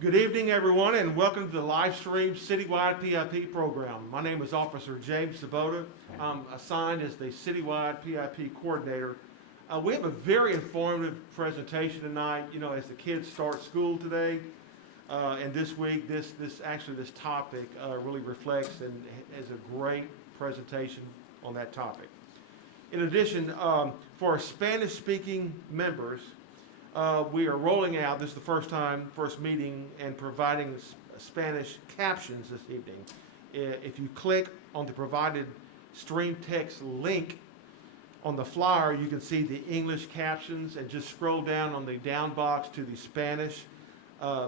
Good evening, everyone, and welcome to the live stream Citywide PIP program. My name is Officer James Sabota. I'm assigned as the Citywide PIP coordinator. We have a very informative presentation tonight. You know, as the kids start school today and this week, this topic really reflects and is a great presentation on that topic. In addition, for our Spanish-speaking members, we are rolling out, this is the first meeting, and providing Spanish captions this evening. If you click on the provided stream text link on the flyer, you can see the English captions, and just scroll down on the down box to the Spanish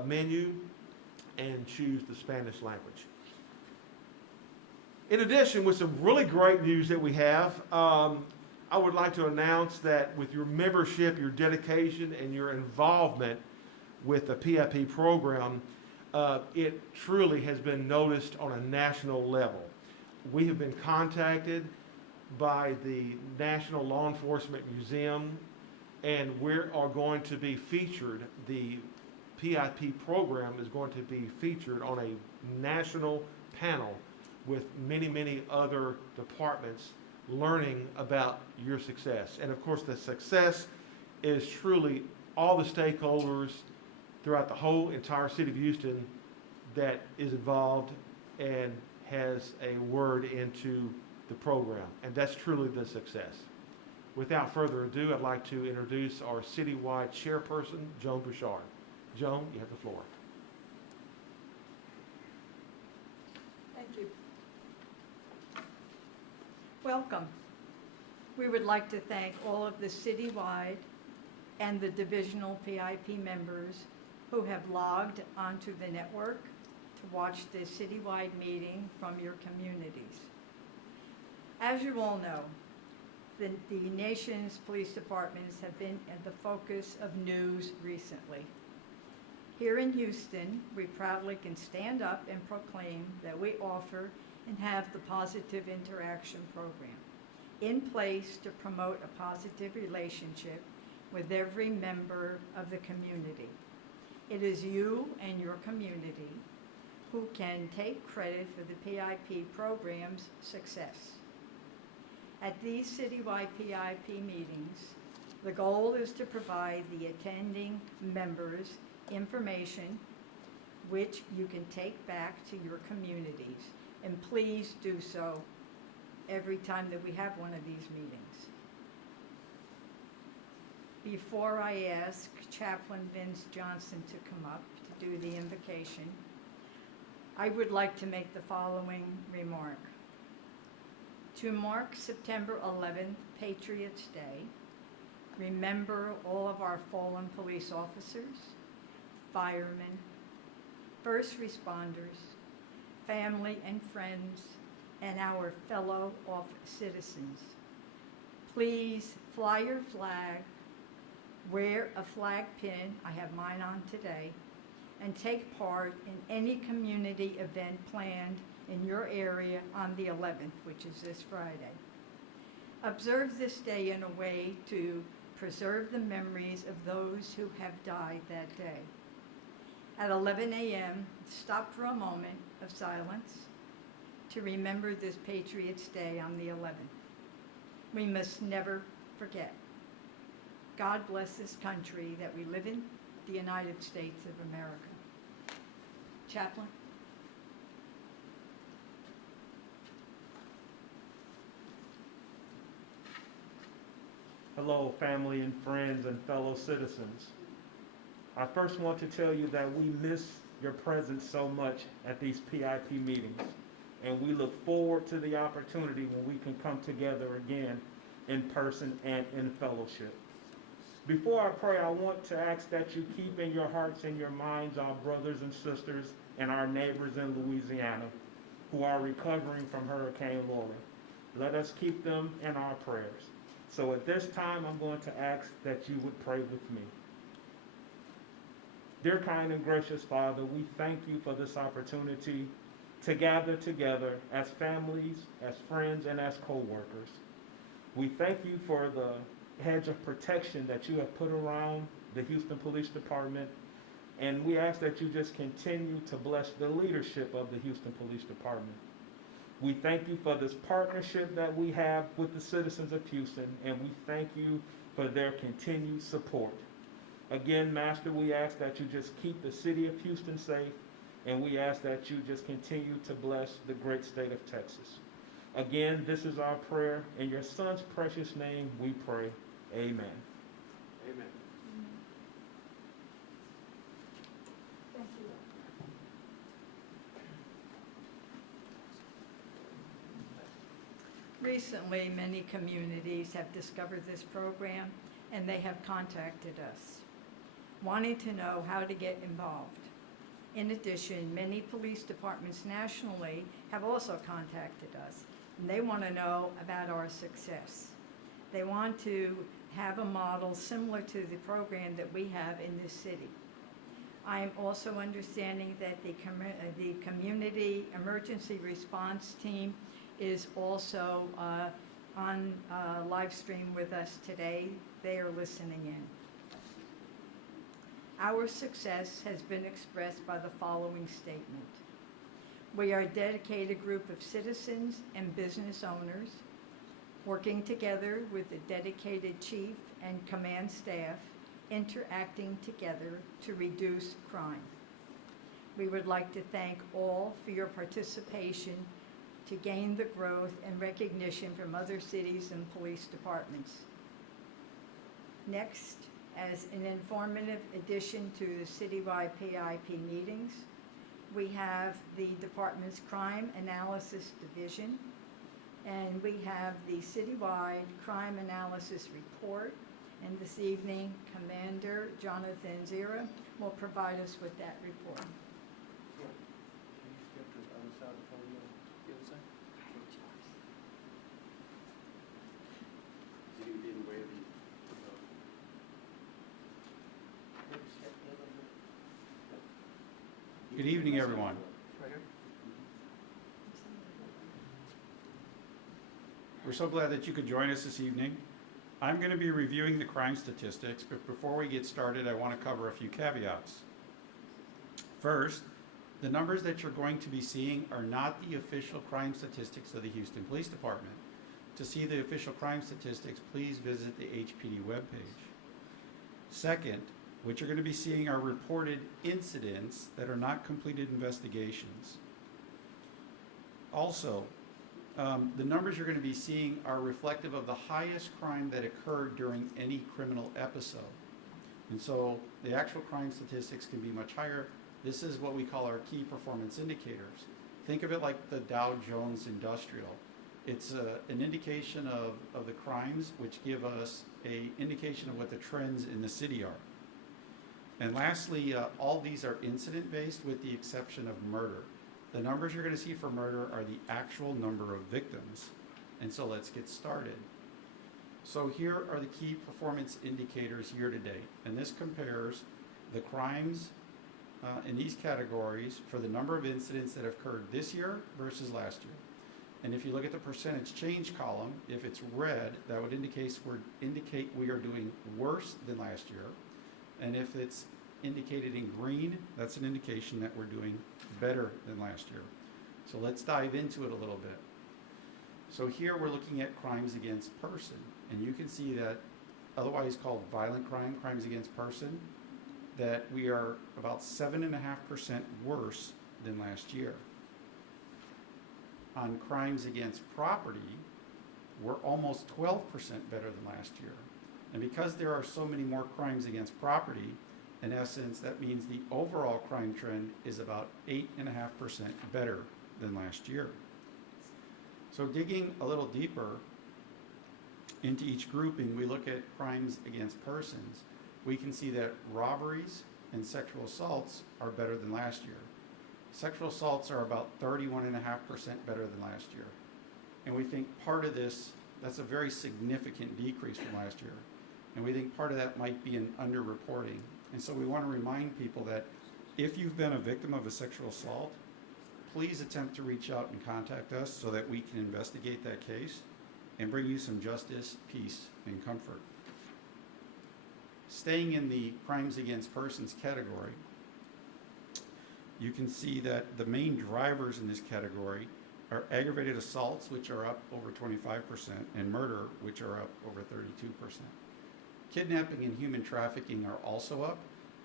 menu and choose the Spanish language. In addition, with some really great news that we have, I would like to announce that with your membership, your dedication, and your involvement with the PIP program, it truly has been noticed on a national level. We have been contacted by the National Law Enforcement Museum, and we are going to be featured. The PIP program is going to be featured on a national panel with many, many other departments learning about your success. And of course, the success is truly all the stakeholders throughout the whole entire city of Houston that is involved and has a word into the program. And that's truly the success. Without further ado, I'd like to introduce our citywide chairperson, Joan Bouchard. Joan, you have the floor. Thank you. Welcome. We would like to thank all of the citywide and the divisional PIP members who have logged onto the network to watch this citywide meeting from your communities. As you all know, the nation's police departments have been at the focus of news recently. Here in Houston, we proudly can stand up and proclaim that we offer and have the Positive Interaction Program in place to promote a positive relationship with every member of the community. It is you and your community who can take credit for the PIP program's success. At these citywide PIP meetings, the goal is to provide the attending members information which you can take back to your communities. And please do so every time that we have one of these meetings. Before I ask Chaplain Vince Johnson to come up to do the invocation, I would like to make the following remark. To mark September 11th, Patriots Day, remember all of our fallen police officers, firemen, first responders, family and friends, and our fellow citizens. Please fly your flag, wear a flag pin, I have mine on today, and take part in any community event planned in your area on the 11th, which is this Friday. Observe this day in a way to preserve the memories of those who have died that day. At 11 a.m., stop for a moment of silence to remember this Patriots Day on the 11th. We must never forget. God bless this country that we live in, the United States of America. Chaplain. Hello, family and friends and fellow citizens. I first want to tell you that we miss your presence so much at these PIP meetings, and we look forward to the opportunity when we can come together again in person and in fellowship. Before I pray, I want to ask that you keep in your hearts and your minds our brothers and sisters and our neighbors in Louisiana who are recovering from Hurricane Laura. Let us keep them in our prayers. So at this time, I'm going to ask that you would pray with me. Dear kind and gracious Father, we thank you for this opportunity to gather together as families, as friends, and as co-workers. We thank you for the hedge of protection that you have put around the Houston Police Department And we ask that you just continue to bless the leadership of the Houston Police Department. We thank you for this partnership that we have with the citizens of Houston, and we thank you for their continued support. Again, Master, we ask that you just keep the city of Houston safe, and we ask that you just continue to bless the great state of Texas. Again, this is our prayer. In your Son's precious name we pray. Amen. Amen. Thank you. Recently, many communities have discovered this program, and they have contacted us, wanting to know how to get involved. In addition, many police departments nationally have also contacted us, and they want to know about our success. They want to have a model similar to the program that we have in this city. I am also understanding that the community emergency response team is also on live stream with us today. They are listening in. Our success has been expressed by the following statement. We are a dedicated group of citizens and business owners working together with a dedicated chief and command staff, interacting together to reduce crime. We would like to thank all for your participation to gain the growth and recognition from other cities and police departments. Next, as an informative addition to the citywide PIP meetings, we have the department's Crime Analysis Division, and we have the citywide Crime Analysis Report. And this evening, Commander Jonathan Zera will provide us with that report. Good evening, everyone. We're so glad that you could join us this evening. I'm going to be reviewing the crime statistics, but before we get started, I want to cover a few caveats. First, the numbers that you're going to be seeing are not the official crime statistics of the Houston Police Department. To see the official crime statistics, please visit the HPD webpage. Second, what you're going to be seeing are reported incidents that are not completed investigations. Also, the numbers you're going to be seeing are reflective of the highest crime that occurred during any criminal episode. And so the actual crime statistics can be much higher. This is what we call our key performance indicators. Think of it like the Dow Jones Industrial. It's an indication of the crimes, which give us an indication of what the trends in the city are. And lastly, all these are incident-based with the exception of murder. The numbers you're going to see for murder are the actual number of victims. And so let's get started. So here are the key performance indicators year to date. And this compares the crimes in these categories for the number of incidents that have occurred this year versus last year. And if you look at the percentage change column, if it's red, that would indicate we are doing worse than last year. And if it's indicated in green, that's an indication that we're doing better than last year. So let's dive into it a little bit. So here we're looking at crimes against person. And you can see that, otherwise called violent crime, crimes against person, that we are about 7.5% worse than last year. On crimes against property, we're almost 12% better than last year. And because there are so many more crimes against property, in essence, that means the overall crime trend is about 8.5% better than last year. So digging a little deeper into each grouping, we look at crimes against persons. We can see that robberies and sexual assaults are better than last year. Sexual assaults are about 31.5% better than last year. And we think part of this, that's a very significant decrease from last year. And we think part of that might be an underreporting. And so we want to remind people that if you've been a victim of a sexual assault, please attempt to reach out and contact us so that we can investigate that case and bring you some justice, peace, and comfort. Staying in the crimes against persons category, you can see that the main drivers in this category are aggravated assaults, which are up over 25%, and murder, which are up over 32%. Kidnapping and human trafficking are also up,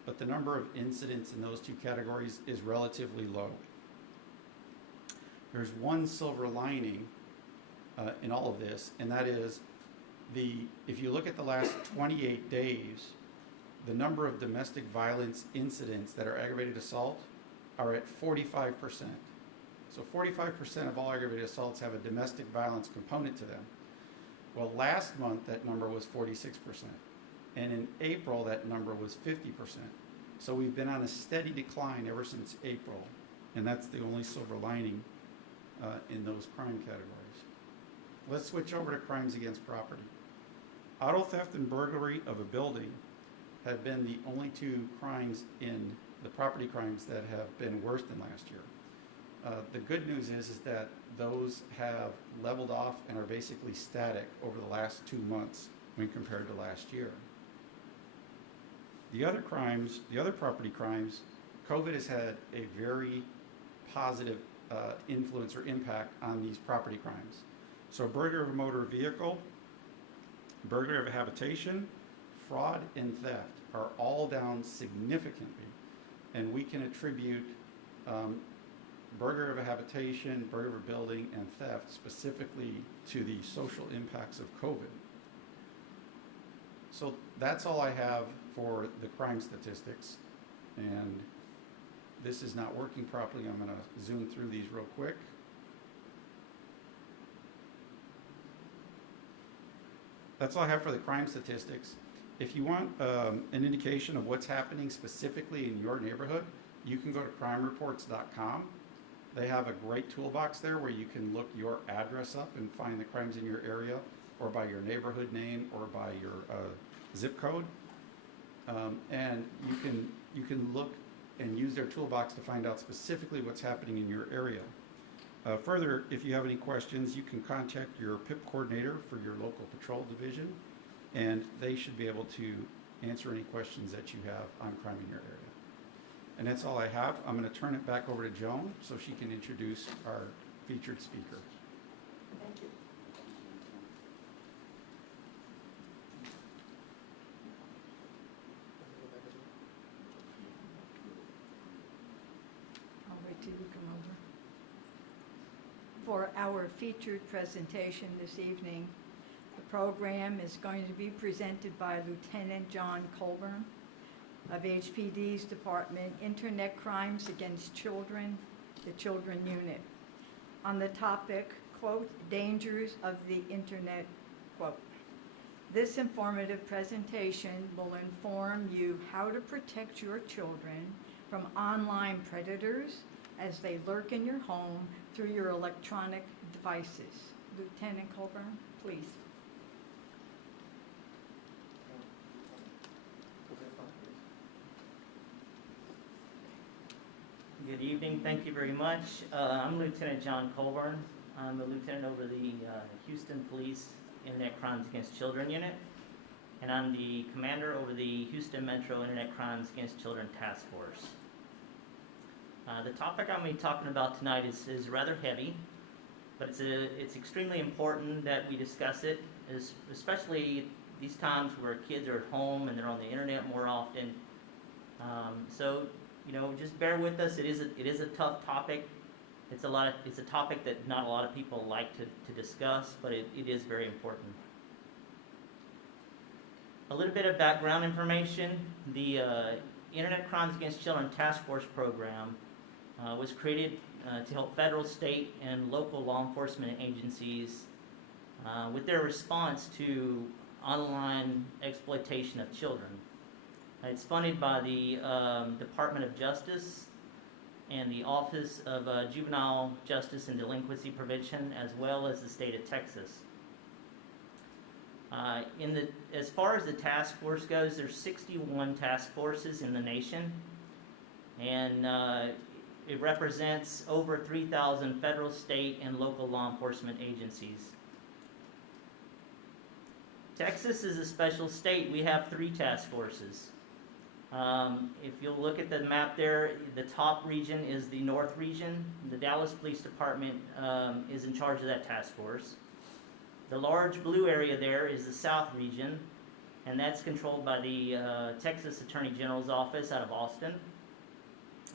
but the number of incidents in those two categories is relatively low. There's one silver lining in all of this, and that is if you look at the last 28 days, the number of domestic violence incidents that are aggravated assault are at 45%. So 45% of all aggravated assaults have a domestic violence component to them. Well, last month that number was 46%. And in April that number was 50%. So we've been on a steady decline ever since April. And that's the only silver lining in those crime categories. Let's switch over to crimes against property. Auto theft and burglary of a building have been the only two crimes in the property crimes that have been worse than last year. The good news is that those have leveled off and are basically static over the last 2 months when compared to last year. The other crimes, the other property crimes, COVID has had a very positive influence or impact on these property crimes. So burglary of a motor vehicle, burglary of a habitation, fraud, and theft are all down significantly. And we can attribute burglary of a habitation, burglary of a building, and theft specifically to the social impacts of COVID. So that's all I have for the crime statistics. And this is not working properly. I'm going to zoom through these real quick. That's all I have for the crime statistics. If you want an indication of what's happening specifically in your neighborhood, you can go to crimereports.com. They have a great toolbox there where you can look your address up and find the crimes in your area, or by your neighborhood name, or by your zip code. And you can look and use their toolbox to find out specifically what's happening in your area. Further, if you have any questions, you can contact your PIP coordinator for your local patrol division, and they should be able to answer any questions that you have on crime in your area. And that's all I have. I'm going to turn it back over to Joan so she can introduce our featured speaker. Thank you. I'll wait till you come over. For our featured presentation this evening, the program is going to be presented by Lieutenant John Colburn of HPD's Department Internet Crimes Against Children, the Children Unit, on the topic, quote, dangers of the internet, quote. This informative presentation will inform you how to protect your children from online predators as they lurk in your home through your electronic devices. Lieutenant Colburn, please. Good evening. Thank you very much. I'm Lieutenant John Colburn. I'm the lieutenant over the Houston Police Internet Crimes Against Children Unit, and I'm the commander over the Houston Metro Internet Crimes Against Children Task Force. The topic I'm going to be talking about tonight is rather heavy, but it's extremely important that we discuss it, especially these times where kids are at home and they're on the internet more often. So, you know, just bear with us. It is a tough topic. It's a topic that not a lot of people like to discuss, but it is very important. A little bit of background information. The Internet Crimes Against Children Task Force program was created to help federal, state, and local law enforcement agencies with their response to online exploitation of children. It's funded by the Department of Justice and the Office of Juvenile Justice and Delinquency Prevention, as well as the state of Texas. As far as the task force goes, there's 61 task forces in the nation, and it represents over 3,000 federal, state, and local law enforcement agencies. Texas is a special state. We have 3 task forces. If you'll look at the map there, the top region is the north region. The Dallas Police Department is in charge of that task force. The large blue area there is the south region, and that's controlled by the Texas Attorney General's office out of Austin.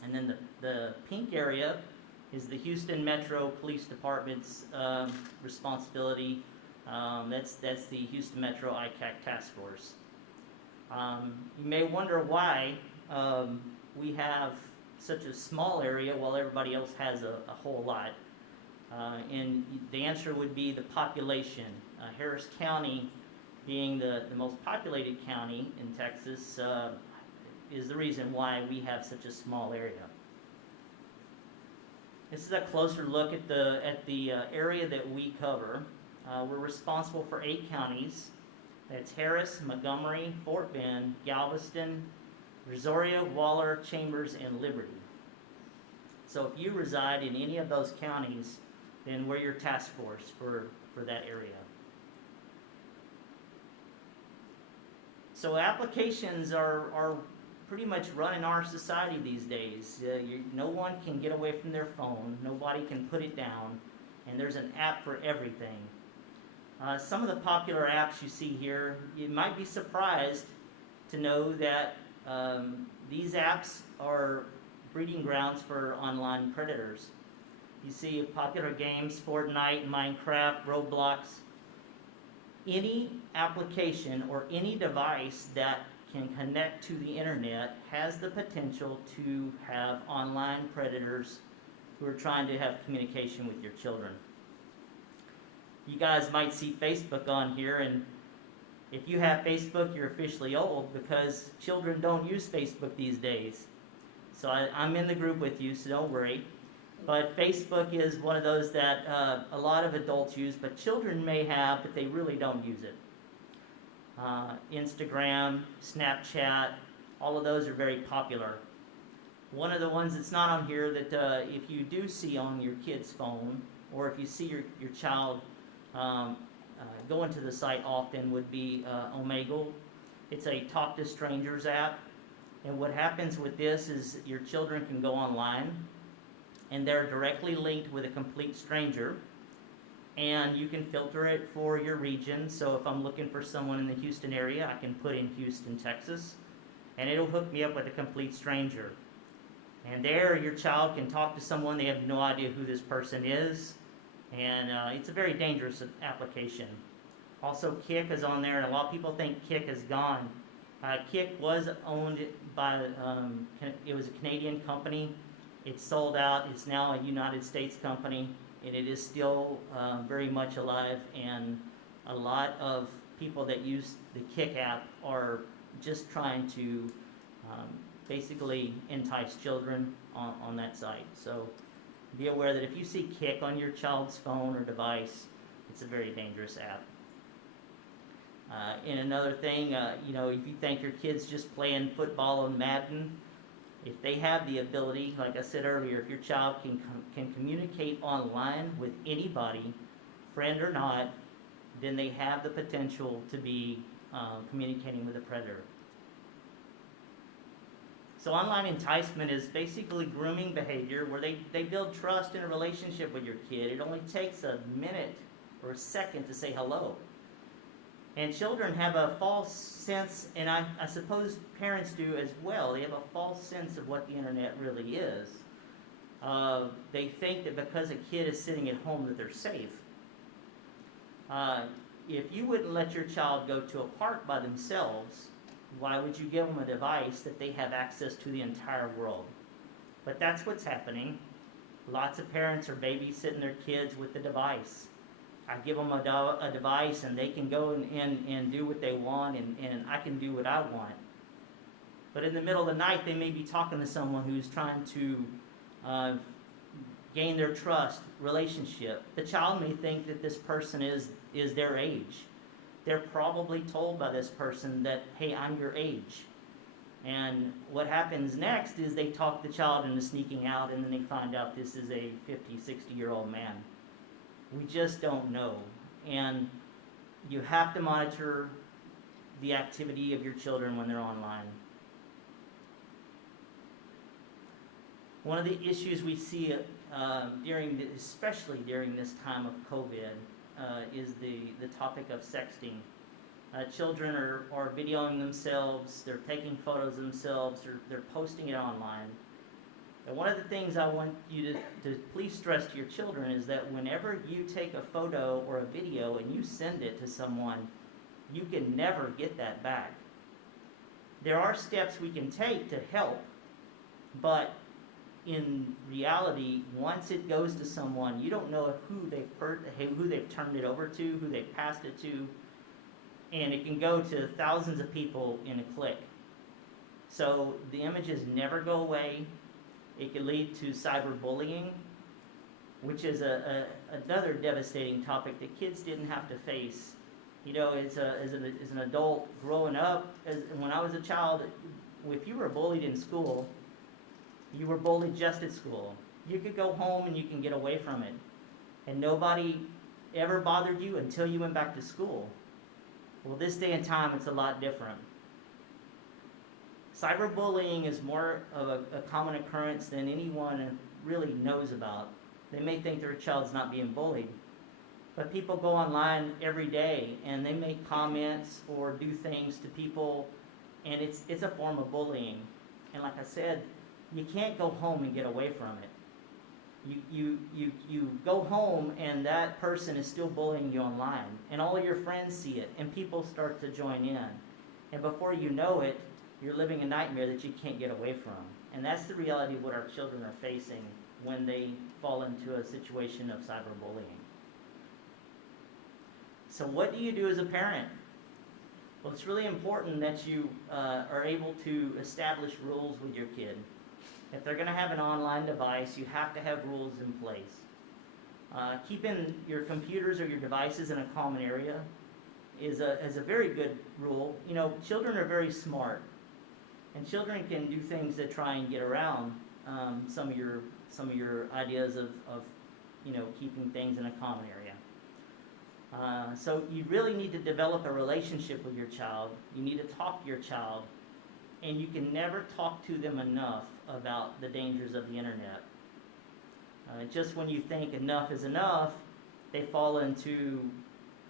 And then the pink area is the Houston Metro Police Department's responsibility. That's the Houston Metro ICAC Task Force. You may wonder why we have such a small area while everybody else has a whole lot. And the answer would be the population. Harris County, being the most populated county in Texas, is the reason why we have such a small area. This is a closer look at the area that we cover. We're responsible for 8 counties. That's Harris, Montgomery, Fort Bend, Galveston, Brazoria, Waller, Chambers, and Liberty. So if you reside in any of those counties, then we're your task force for that area. So applications are pretty much running our society these days. No one can get away from their phone. Nobody can put it down. And there's an app for everything. Some of the popular apps you see here, you might be surprised to know that these apps are breeding grounds for online predators. You see popular games, Fortnite, Minecraft, Roblox. Any application or any device that can connect to the internet has the potential to have online predators who are trying to have communication with your children. You guys might see Facebook on here, and if you have Facebook, you're officially old because children don't use Facebook these days. So I'm in the group with you, so don't worry. But Facebook is one of those that a lot of adults use, but children may have, but they really don't use it. Instagram, Snapchat, all of those are very popular. One of the ones that's not on here that if you do see on your kid's phone, or if you see your child go into the site often, would be Omegle. It's a Talk to Strangers app. And what happens with this is your children can go online, and they're directly linked with a complete stranger. And you can filter it for your region. So if I'm looking for someone in the Houston area, I can put in Houston, Texas, and it'll hook me up with a complete stranger. And there your child can talk to someone, they have no idea who this person is, and it's a very dangerous application. Also, Kik is on there, and a lot of people think Kik is gone. Kik was owned by, it was a Canadian company. It's sold out. It's now a United States company, and it is still very much alive. And a lot of people that use the Kik app are just trying to basically entice children on that site. So be aware that if you see Kik on your child's phone or device, it's a very dangerous app. And another thing, if you think your kid's just playing football and Madden, if they have the ability, like I said earlier, if your child can communicate online with anybody, friend or not, then they have the potential to be communicating with a predator. So online enticement is basically grooming behavior where they build trust in a relationship with your kid. It only takes a minute or a second to say hello. And children have a false sense, and I suppose parents do as well, they have a false sense of what the internet really is. They think that because a kid is sitting at home that they're safe. If you wouldn't let your child go to a park by themselves, why would you give them a device that they have access to the entire world? But that's what's happening. Lots of parents are babysitting their kids with the device. I give them a device and they can go and do what they want, and I can do what I want. But in the middle of the night, they may be talking to someone who's trying to gain their trust, relationship. The child may think that this person is their age. They're probably told by this person that, hey, I'm your age. And what happens next is they talk the child into sneaking out, and then they find out this is a 50, 60-year-old man. We just don't know. And you have to monitor the activity of your children when they're online. One of the issues we see especially during this time of COVID is the topic of sexting. Children are videoing themselves, they're taking photos of themselves, they're posting it online. And one of the things I want you to please stress to your children is that whenever you take a photo or a video and you send it to someone, you can never get that back. There are steps we can take to help, but in reality, once it goes to someone, you don't know who they've turned it over to, who they've passed it to, and it can go to thousands of people in a click. So the images never go away. It can lead to cyberbullying, which is another devastating topic that kids didn't have to face. You know, as an adult growing up, when I was a child, if you were bullied in school, you were bullied just at school. You could go home and you can get away from it. And nobody ever bothered you until you went back to school. Well, this day and time, it's a lot different. Cyberbullying is more of a common occurrence than anyone really knows about. They may think their child's not being bullied, but people go online every day and they make comments or do things to people, and it's a form of bullying. And like I said, you can't go home and get away from it. You go home and that person is still bullying you online, and all of your friends see it, and people start to join in. And before you know it, you're living a nightmare that you can't get away from. And that's the reality of what our children are facing when they fall into a situation of cyberbullying. So what do you do as a parent? Well, it's really important that you are able to establish rules with your kid. If they're going to have an online device, you have to have rules in place. Keeping your computers or your devices in a common area is a very good rule. You know, children are very smart, and children can do things that try and get around some of your ideas of keeping things in a common area. So you really need to develop a relationship with your child. You need to talk to your child, and you can never talk to them enough about the dangers of the internet. Just when you think enough is enough, they fall into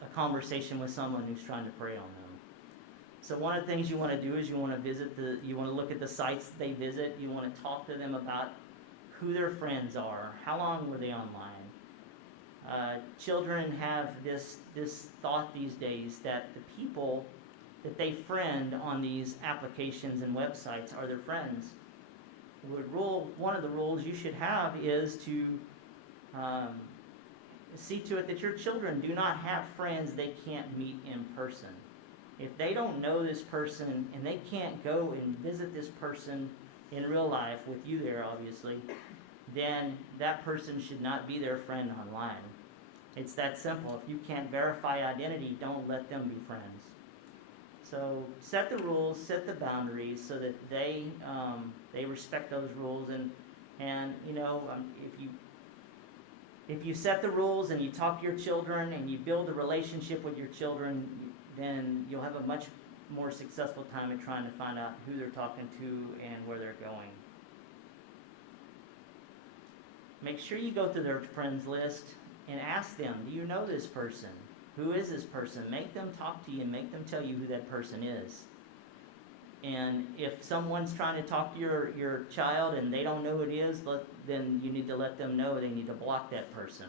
a conversation with someone who's trying to prey on them. So one of the things you want to do is you want to look at the sites they visit. You want to talk to them about who their friends are, how long were they online. Children have this thought these days that the people that they friend on these applications and websites are their friends. One of the rules you should have is to see to it that your children do not have friends they can't meet in person. If they don't know this person and they can't go and visit this person in real life with you there, obviously, then that person should not be their friend online. It's that simple. If you can't verify identity, don't let them be friends. So set the rules, set the boundaries so that they respect those rules. And if you set the rules and you talk to your children and you build a relationship with your children, then you'll have a much more successful time in trying to find out who they're talking to and where they're going. Make sure you go through their friends list and ask them, do you know this person? Who is this person? Make them talk to you and make them tell you who that person is. And if someone's trying to talk to your child and they don't know who it is, then you need to let them know they need to block that person.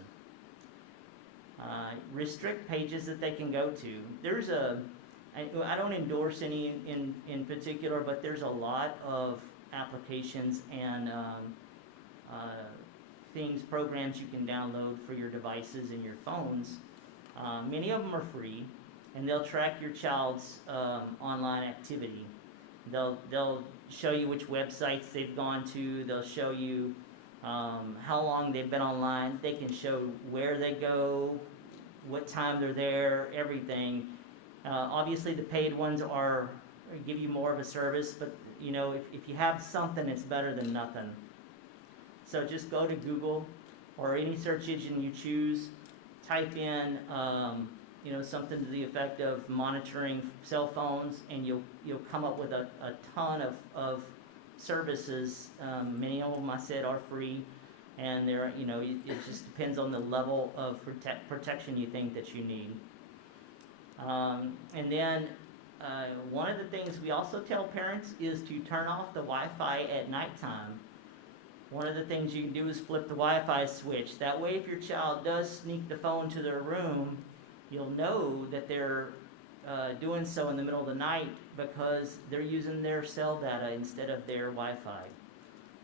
Restrict pages that they can go to. I don't endorse any in particular, but there's a lot of applications and programs you can download for your devices and your phones. Many of them are free, and they'll track your child's online activity. They'll show you which websites they've gone to. They'll show you how long they've been online. They can show where they go, what time they're there, everything. Obviously, the paid ones give you more of a service, but if you have something, it's better than nothing. So just go to Google or any search engine you choose. Type in something to the effect of monitoring cell phones, and you'll come up with a ton of services. Many of them I said are free, and they're, you know, it just depends on the level of protection you think that you need. And then one of the things we also tell parents is to turn off the Wi-Fi at nighttime. One of the things you can do is flip the Wi-Fi switch. That way, if your child does sneak the phone to their room, you'll know that they're doing so in the middle of the night because they're using their cell data instead of their Wi-Fi.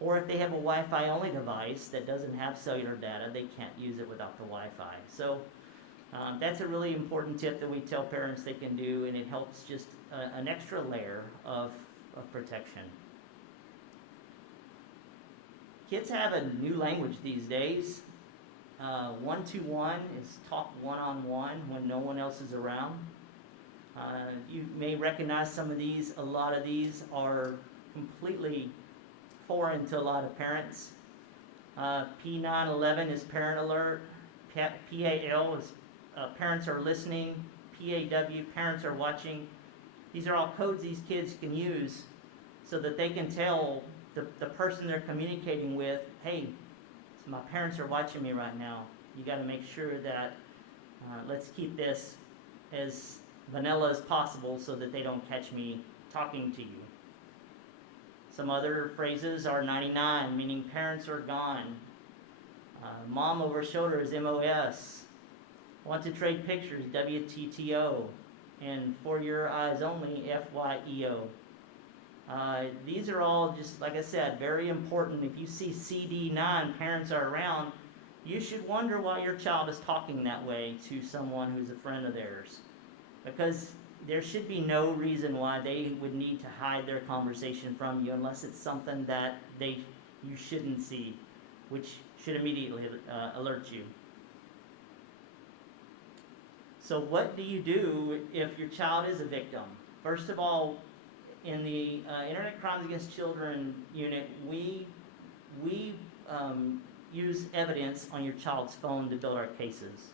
Or if they have a Wi-Fi only device that doesn't have cellular data, they can't use it without the Wi-Fi. So that's a really important tip that we tell parents they can do, and it helps just an extra layer of protection. Kids have a new language these days. One-to-one is talk one-on-one when no one else is around. You may recognize some of these. A lot of these are completely foreign to a lot of parents. P911 is parent alert. PAL is parents are listening. PAW, parents are watching. These are all codes these kids can use so that they can tell the person they're communicating with, hey, my parents are watching me right now. You got to make sure that let's keep this as vanilla as possible so that they don't catch me talking to you. Some other phrases are 99, meaning parents are gone. Mom over shoulder is MOS. Want to trade pictures, WTTO. And for your eyes only, FYEO. These are all, just like I said, very important. If you see CD9, parents are around, you should wonder why your child is talking that way to someone who's a friend of theirs. Because there should be no reason why they would need to hide their conversation from you unless it's something that you shouldn't see, which should immediately alert you. So what do you do if your child is a victim? First of all, in the Internet Crimes Against Children unit, we use evidence on your child's phone to build our cases.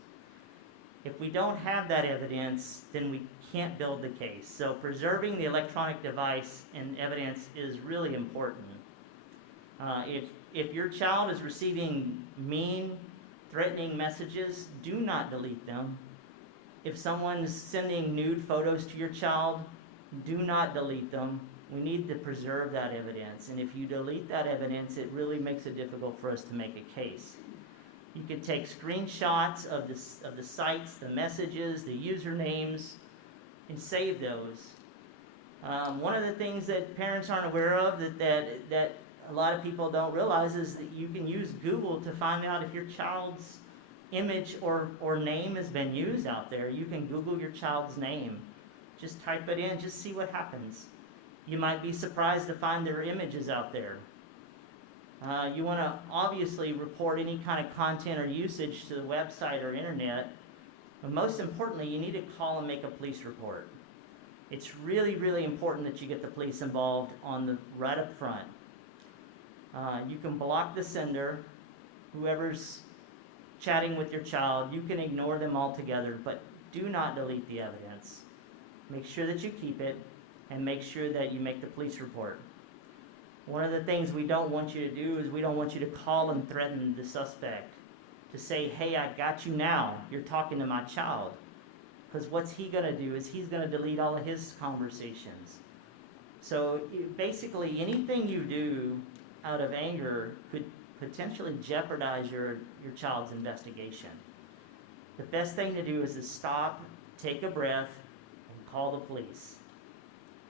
If we don't have that evidence, then we can't build the case. So preserving the electronic device and evidence is really important. If your child is receiving mean, threatening messages, do not delete them. If someone's sending nude photos to your child, do not delete them. We need to preserve that evidence. And if you delete that evidence, it really makes it difficult for us to make a case. You can take screenshots of the sites, the messages, the usernames, and save those. One of the things that parents aren't aware of that a lot of people don't realize is that you can use Google to find out if your child's image or name has been used out there. You can Google your child's name. Just type it in, just see what happens. You might be surprised to find their images out there. You want to obviously report any kind of content or usage to the website or internet. But most importantly, you need to call and make a police report. It's really, really important that you get the police involved right up front. You can block the sender, whoever's chatting with your child. You can ignore them altogether, but do not delete the evidence. Make sure that you keep it, and make sure that you make the police report. One of the things we don't want you to do is we don't want you to call and threaten the suspect to say, hey, I got you now. You're talking to my child. Because what's he going to do is he's going to delete all of his conversations. So basically anything you do out of anger could potentially jeopardize your child's investigation. The best thing to do is to stop, take a breath, and call the police.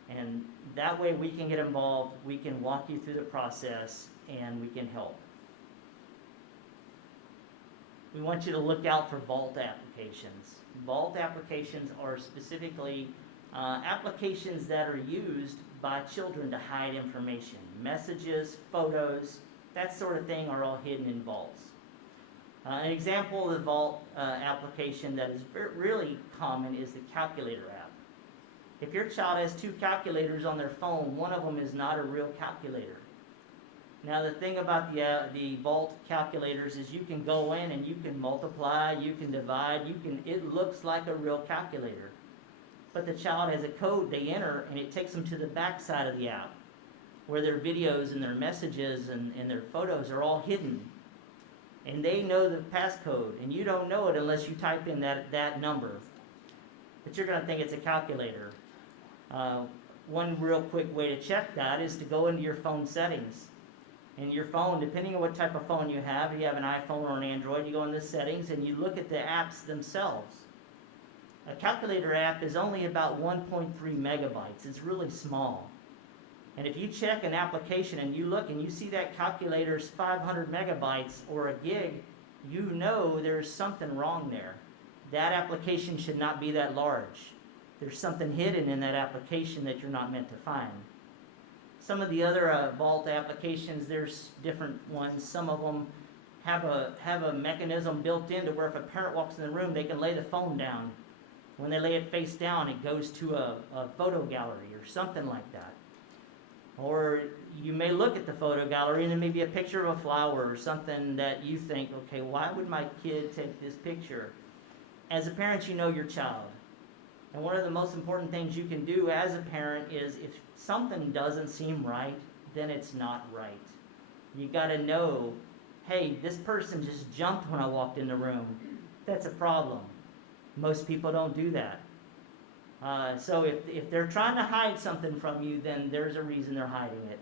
And that way we can get involved, we can walk you through the process, and we can help. We want you to look out for vault applications. Vault applications are specifically applications that are used by children to hide information. Messages, photos, that sort of thing are all hidden in vaults. An example of the vault application that is really common is the calculator app. If your child has 2 calculators on their phone, one of them is not a real calculator. Now the thing about the vault calculators is you can go in and you can multiply, you can divide, it looks like a real calculator. But the child has a code they enter and it takes them to the back side of the app. where their videos and their messages and their photos are all hidden. And they know the passcode, and you don't know it unless you type in that number. But you're going to think it's a calculator. One real quick way to check that is to go into your phone settings. In your phone, depending on what type of phone you have, if you have an iPhone or an Android, you go into settings and you look at the apps themselves. A calculator app is only about 1.3 megabytes. It's really small. And if you check an application and you look and you see that calculator's 500 megabytes or a gig, you know there's something wrong there. That application should not be that large. There's something hidden in that application that you're not meant to find. Some of the other Vault applications, there's different ones. Some of them have a mechanism built in to where if a parent walks in the room, they can lay the phone down. When they lay it face down, it goes to a photo gallery or something like that. Or you may look at the photo gallery and there may be a picture of a flower or something that you think, okay, why would my kid take this picture? As a parent, you know your child. And one of the most important things you can do as a parent is if something doesn't seem right, then it's not right. You got to know, hey, this person just jumped when I walked in the room. That's a problem. Most people don't do that. So if they're trying to hide something from you, then there's a reason they're hiding it.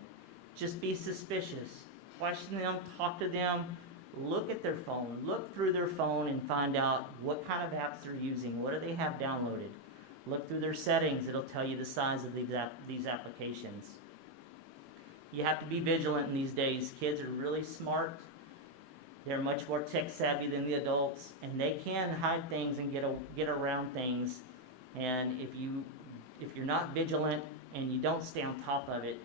Just be suspicious. Question them, talk to them, look at their phone, look through their phone and find out what kind of apps they're using, what do they have downloaded. Look through their settings, it'll tell you the size of these applications. You have to be vigilant in these days. Kids are really smart. They're much more tech savvy than the adults, and they can hide things and get around things. And if you're not vigilant and you don't stay on top of it,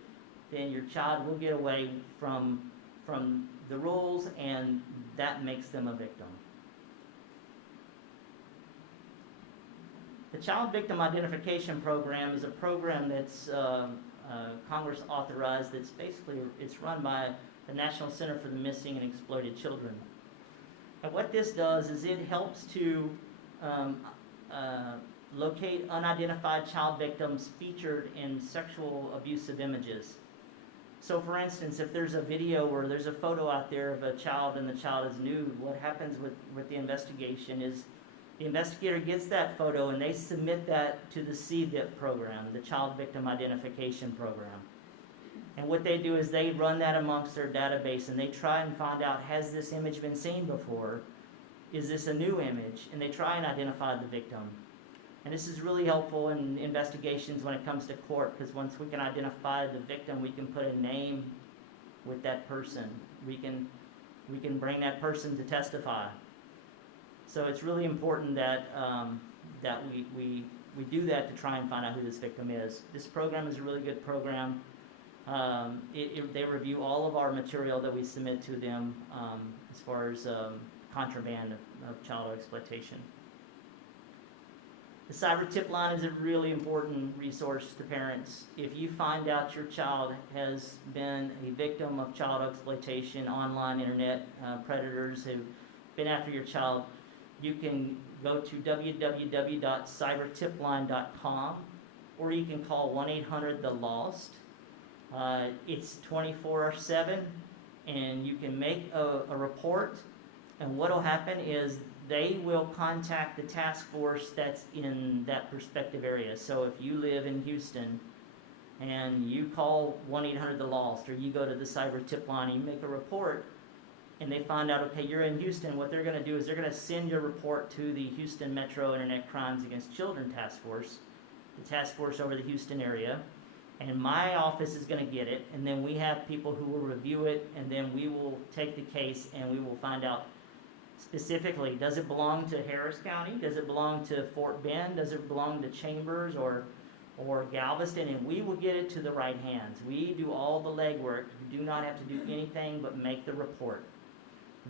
then your child will get away from the rules, and that makes them a victim. The Child Victim Identification Program is a program that's Congress authorized. That's basically it's run by the National Center for the Missing and Exploited Children. And what this does is it helps to locate unidentified child victims featured in sexual abusive images. So for instance, if there's a video or there's a photo out there of a child and the child is nude, what happens with the investigation is the investigator gets that photo and they submit that to the CVIP program, the Child Victim Identification Program. And what they do is they run that amongst their database and they try and find out, has this image been seen before? Is this a new image? And they try and identify the victim. And this is really helpful in investigations when it comes to court, because once we can identify the victim, we can put a name with that person. We can bring that person to testify. So it's really important that we do that to try and find out who this victim is. This program is a really good program. They review all of our material that we submit to them as far as contraband of child exploitation. The cyber tip line is a really important resource to parents. If you find out your child has been a victim of child exploitation, online, internet predators who've been after your child, you can go to www.cybertipline.com, or you can call 1-800-THE-LOST. It's 24/7, and you can make a report, and what will happen is they will contact the task force that's in that prospective area. So if you live in Houston and you call 1-800-THE-LOST, or you go to the cyber tip line and you make a report, and they find out, okay, you're in Houston, what they're going to do is they're going to send your report to the Houston Metro Internet Crimes Against Children Task Force, the task force over the Houston area, and my office is going to get it, and then we have people who will review it, and then we will take the case and we will find out specifically, does it belong to Harris County? Does it belong to Fort Bend? Does it belong to Chambers or Galveston? And we will get it to the right hands. We do all the legwork. You do not have to do anything but make the report.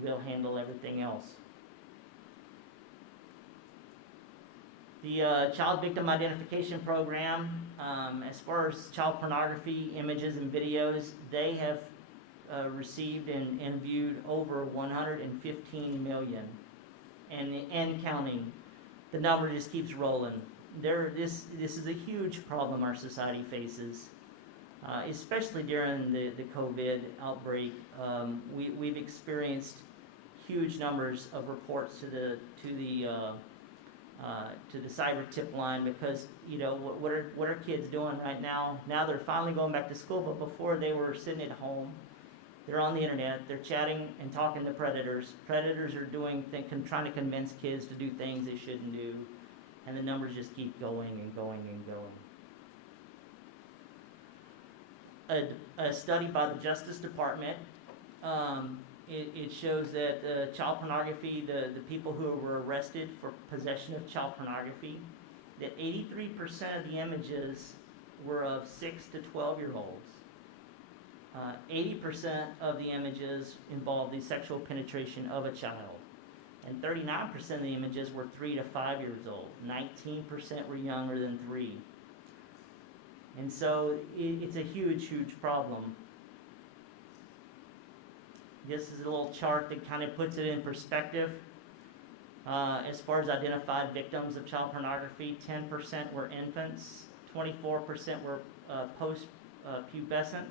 We'll handle everything else. The Child Victim Identification Program, as far as child pornography images and videos, they have received and viewed over 115 million, and counting. The number just keeps rolling. This is a huge problem our society faces. especially during the COVID outbreak. We've experienced huge numbers of reports to the cyber tip line because, you know, what are kids doing right now? Now they're finally going back to school, but before they were sitting at home. They're on the internet, they're chatting and talking to predators. Predators are trying to convince kids to do things they shouldn't do, and the numbers just keep going and going and going. A study by the Justice Department, it shows that child pornography, the people who were arrested for possession of child pornography, that 83% of the images were of 6 to 12-year-olds. 80% of the images involved the sexual penetration of a child, and 39% of the images were 3 to 5 years old. 19% were younger than 3. And so it's a huge, huge problem. This is a little chart that kind of puts it in perspective. As far as identified victims of child pornography, 10% were infants, 24% were post-pubescent,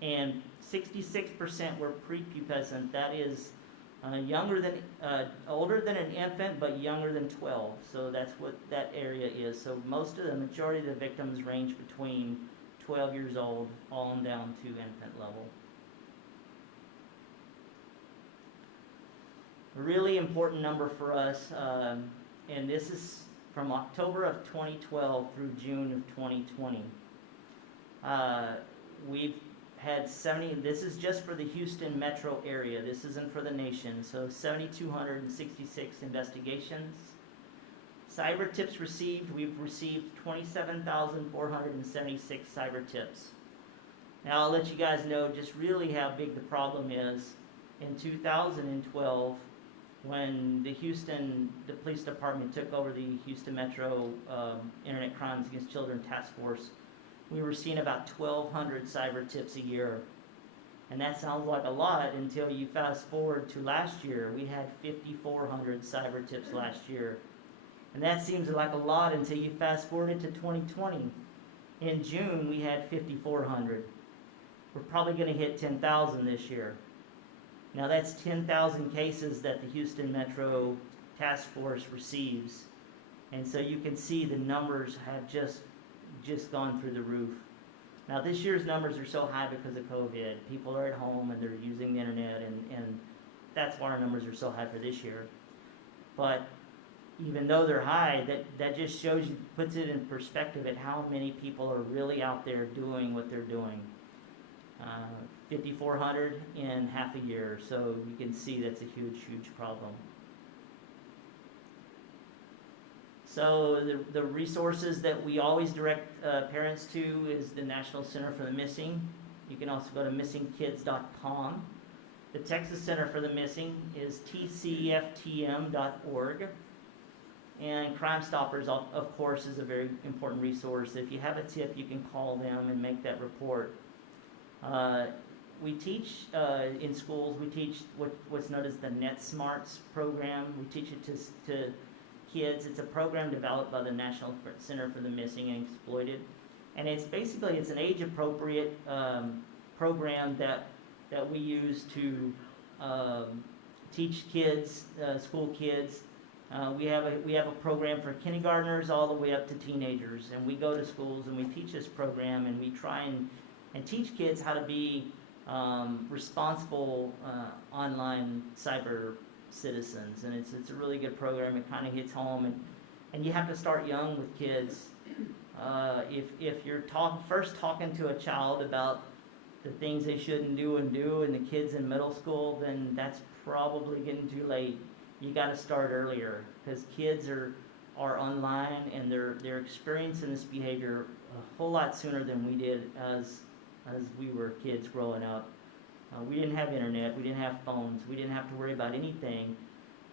and 66% were prepubescent. That is older than an infant, but younger than 12. So that's what that area is. So the majority of the victims range between 12 years old on down to infant level. A really important number for us, and this is from October of 2012 through June of 2020. We've had this is just for the Houston metro area, this isn't for the nation, so 7,266 investigations. Cyber tips received, we've received 27,476 cyber tips. Now I'll let you guys know just really how big the problem is. In 2012, when the police department took over the Houston Metro Internet Crimes Against Children Task Force, we were seeing about 1,200 cyber tips a year. And that sounds like a lot until you fast forward to last year. We had 5,400 cyber tips last year. And that seems like a lot until you fast forward to 2020. In June, we had 5,400. We're probably going to hit 10,000 this year. Now that's 10,000 cases that the Houston Metro Task Force receives. And so you can see the numbers have just gone through the roof. Now this year's numbers are so high because of COVID. People are at home and they're using the internet, and that's why our numbers are so high for this year. But even though they're high, that just shows you, puts it in perspective at how many people are really out there doing what they're doing. 5,400 in half a year, so you can see that's a huge, huge problem. So the resources that we always direct parents to is the National Center for the Missing. You can also go to missingkids.com. The Texas Center for the Missing is tcftm.org. And Crime Stoppers, of course, is a very important resource. If you have a tip, you can call them and make that report. We teach in schools, we teach what's known as the Net Smarts program. We teach it to kids. It's a program developed by the National Center for the Missing and Exploited. And it's an age-appropriate program that we use to teach kids, school kids. We have a program for kindergartners all the way up to teenagers, and we go to schools and we teach this program, and we try and teach kids how to be responsible online cyber citizens. And it's a really good program. It kind of hits home, and you have to start young with kids. If you're first talking to a child about the things they shouldn't do and the kids in middle school, then that's probably getting too late. You got to start earlier, because kids are online and they're experiencing this behavior a whole lot sooner than we did as we were kids growing up. We didn't have internet, we didn't have phones, we didn't have to worry about anything.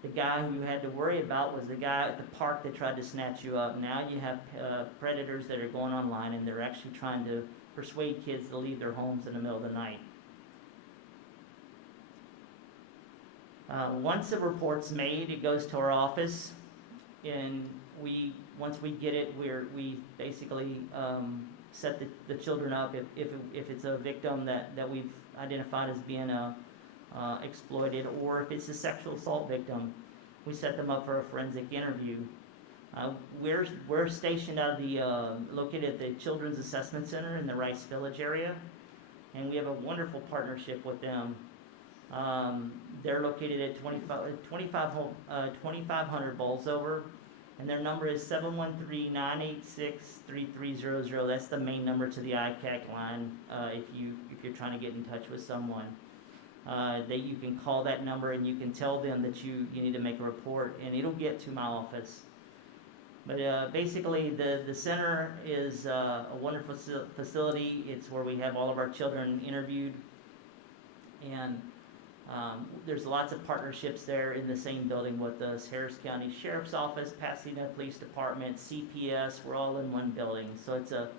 The guy who you had to worry about was the guy at the park that tried to snatch you up. Now you have predators that are going online, and they're actually trying to persuade kids to leave their homes in the middle of the night. Once a report's made, it goes to our office, and once we get it, we basically set the children up if it's a victim that we've identified as being exploited, or if it's a sexual assault victim, we set them up for a forensic interview. We're stationed out of located at the Children's Assessment Center in the Rice Village area, and we have a wonderful partnership with them. They're located at 2500 Bolsover, and their number is 713-986-3300. That's the main number to the ICAC line if you're trying to get in touch with someone. You can call that number and you can tell them that you need to make a report, and it'll get to my office. But basically, the center is a wonderful facility. It's where we have all of our children interviewed, and there's lots of partnerships there in the same building with us. Harris County Sheriff's Office, Pasadena Police Department, CPS, we're all in one building. So it's a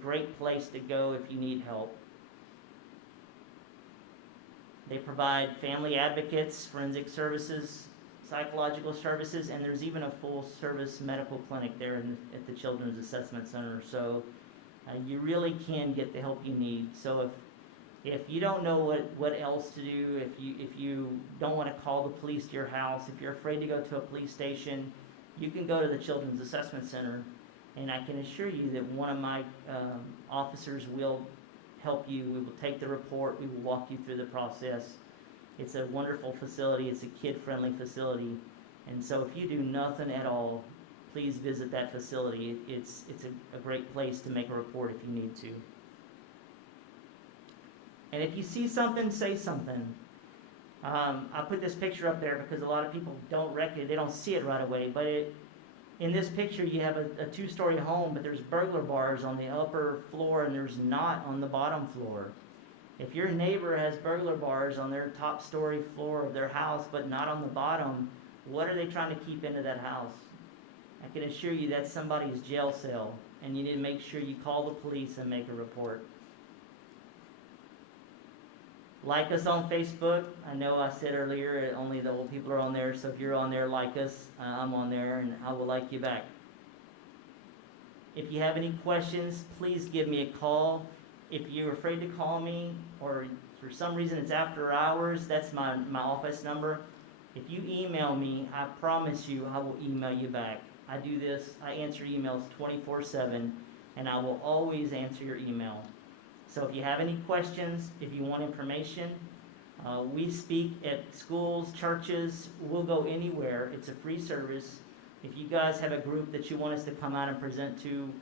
great place to go if you need help. They provide family advocates, forensic services, psychological services, and there's even a full-service medical clinic there at the Children's Assessment Center. So you really can get the help you need. So if you don't know what else to do, if you don't want to call the police to your house, if you're afraid to go to a police station, you can go to the Children's Assessment Center, and I can assure you that one of my officers will help you. We will take the report. We will walk you through the process. It's a wonderful facility. It's a kid-friendly facility. And so if you do nothing at all, please visit that facility. It's a great place to make a report if you need to. And if you see something, say something. I put this picture up there because a lot of people don't recognize it. They don't see it right away. But in this picture, you have a two-story home, but there's burglar bars on the upper floor and there's not on the bottom floor. If your neighbor has burglar bars on their top story floor of their house, but not on the bottom, what are they trying to keep into that house? I can assure you that's somebody's jail cell, and you need to make sure you call the police and make a report. Like us on Facebook. I know I said earlier only the old people are on there, so if you're on there, like us. I'm on there, and I will like you back. If you have any questions, please give me a call. If you're afraid to call me, or for some reason it's after hours, that's my office number. If you email me, I promise you I will email you back. I do this. I answer emails 24/7, and I will always answer your email. So if you have any questions, if you want information, we speak at schools, churches. We'll go anywhere. It's a free service. If you guys have a group that you want us to come out and present to,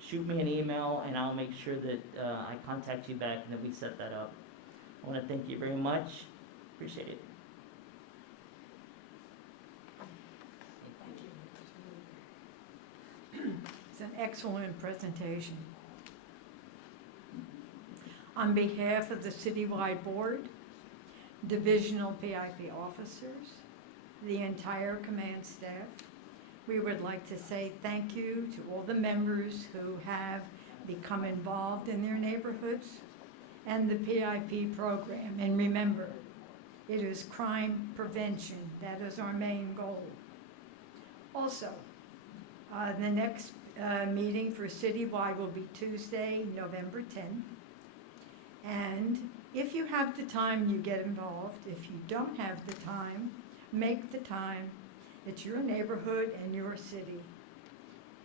shoot me an email, and I'll make sure that I contact you back and that we set that up. I want to thank you very much. Appreciate it. It's an excellent presentation. On behalf of the Citywide Board, divisional PIP officers, the entire command staff, we would like to say thank you to all the members who have become involved in their neighborhoods and the PIP program. And remember, it is crime prevention. That is our main goal. Also, the next meeting for Citywide will be Tuesday, November 10th. And if you have the time, you get involved. If you don't have the time, make the time. It's your neighborhood and your city.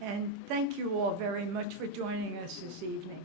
And thank you all very much for joining us this evening.